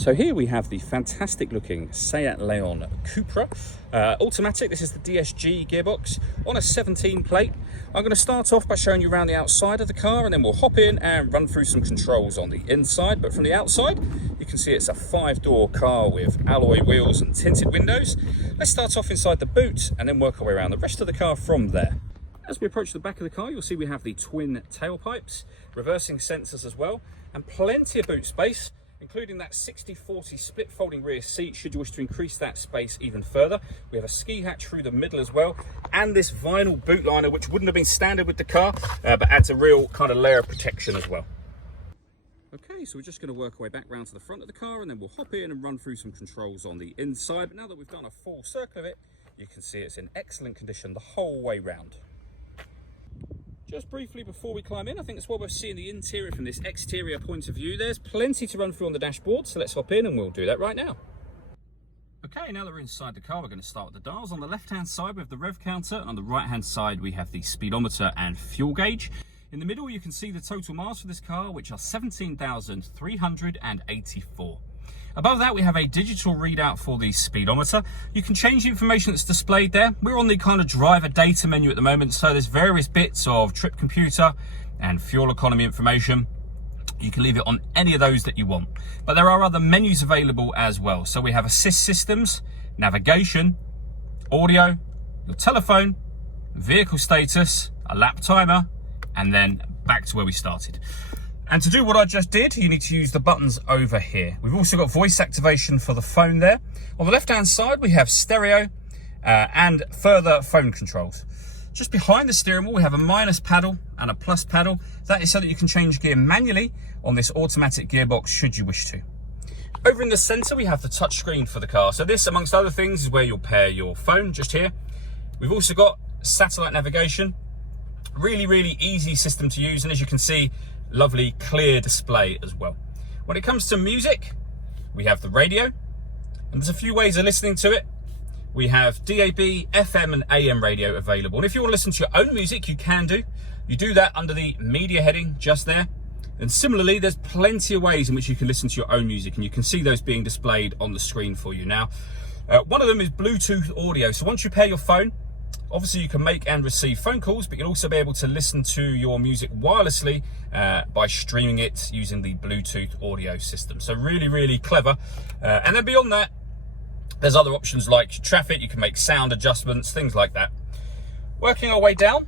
So here we have the fantastic looking Seat Leon Cupra automatic. This is the DSG gearbox on a 17 plate. I'm going to start off by showing you around the outside of the car, and then we'll hop in and run through some controls on the inside. But from the outside, you can see it's a 5-door car with alloy wheels and tinted windows. Let's start off inside the boot and then work our way around the rest of the car from there. As we approach the back of the car, you'll see we have the twin tailpipes, reversing sensors as well, and plenty of boot space, including that 60/40 split folding rear seat should you wish to increase that space even further. We have a ski hatch through the middle as well, and this vinyl boot liner, which wouldn't have been standard with the car, but adds a real kind of layer of protection as well. Okay, so we're just going to work our way back round to the front of the car, and then we'll hop in and run through some controls on the inside. But now that we've done a full circle of it, you can see it's in excellent condition the whole way round. Just briefly before we climb in, I think it's what we're seeing the interior from this exterior point of view. There's plenty to run through on the dashboard, so let's hop in and we'll do that right now. Okay, now that we're inside the car, we're going to start with the dials. On the left-hand side, we have the rev counter. On the right-hand side, we have the speedometer and fuel gauge. In the middle, you can see the total miles for this car, which are 17,384. Above that, we have a digital readout for the speedometer. You can change the information that's displayed there. We're on the kind of driver data menu at the moment, so there's various bits of trip computer and fuel economy information. You can leave it on any of those that you want. But there are other menus available as well. So we have assist systems, navigation, audio, your telephone, vehicle status, a lap timer, and then back to where we started. And to do what I just did, you need to use the buttons over here. We've also got voice activation for the phone there. On the left-hand side, we have stereo and further phone controls. Just behind the steering wheel, we have a minus paddle and a plus paddle. That is so that you can change gear manually on this automatic gearbox should you wish to. Over in the center, we have the touchscreen for the car. So this, amongst other things, is where you'll pair your phone, just here. We've also got satellite navigation. Really, really easy system to use. And as you can see, lovely clear display as well. When it comes to music, we have the radio, and there's a few ways of listening to it. We have DAB, FM and AM radio available. And if you want to listen to your own music, you can do. You do that under the media heading just there. And similarly, there's plenty of ways in which you can listen to your own music, and you can see those being displayed on the screen for you now. One of them is Bluetooth audio. So once you pair your phone, obviously you can make and receive phone calls, but you'll also be able to listen to your music wirelessly by streaming it using the Bluetooth audio system. So really, really clever. And then beyond that, there's other options like traffic. You can make sound adjustments, things like that. Working our way down,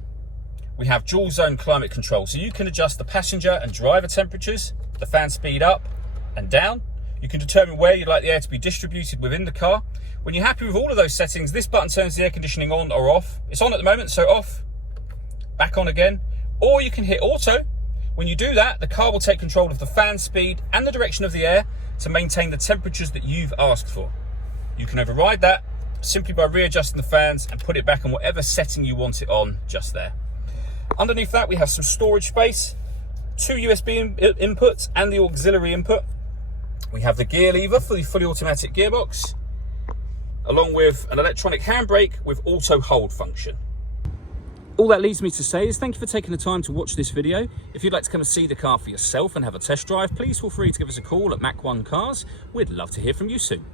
we have dual zone climate control. So you can adjust the passenger and driver temperatures, the fan speed up and down. You can determine where you'd like the air to be distributed within the car. When you're happy with all of those settings, this button turns the air conditioning on or off. It's on at the moment, so off, back on again. Or you can hit auto. When you do that, the car will take control of the fan speed and the direction of the air to maintain the temperatures that you've asked for. You can override that simply by readjusting the fans and put it back on whatever setting you want it on just there. Underneath that, we have some storage space, 2 USB inputs and the auxiliary input. We have the gear lever for the fully automatic gearbox, along with an electronic handbrake with auto hold function. All that leads me to say is thank you for taking the time to watch this video. If you'd like to come and see the car for yourself and have a test drive, please feel free to give us a call at Mach 1 Cars. We'd love to hear from you soon.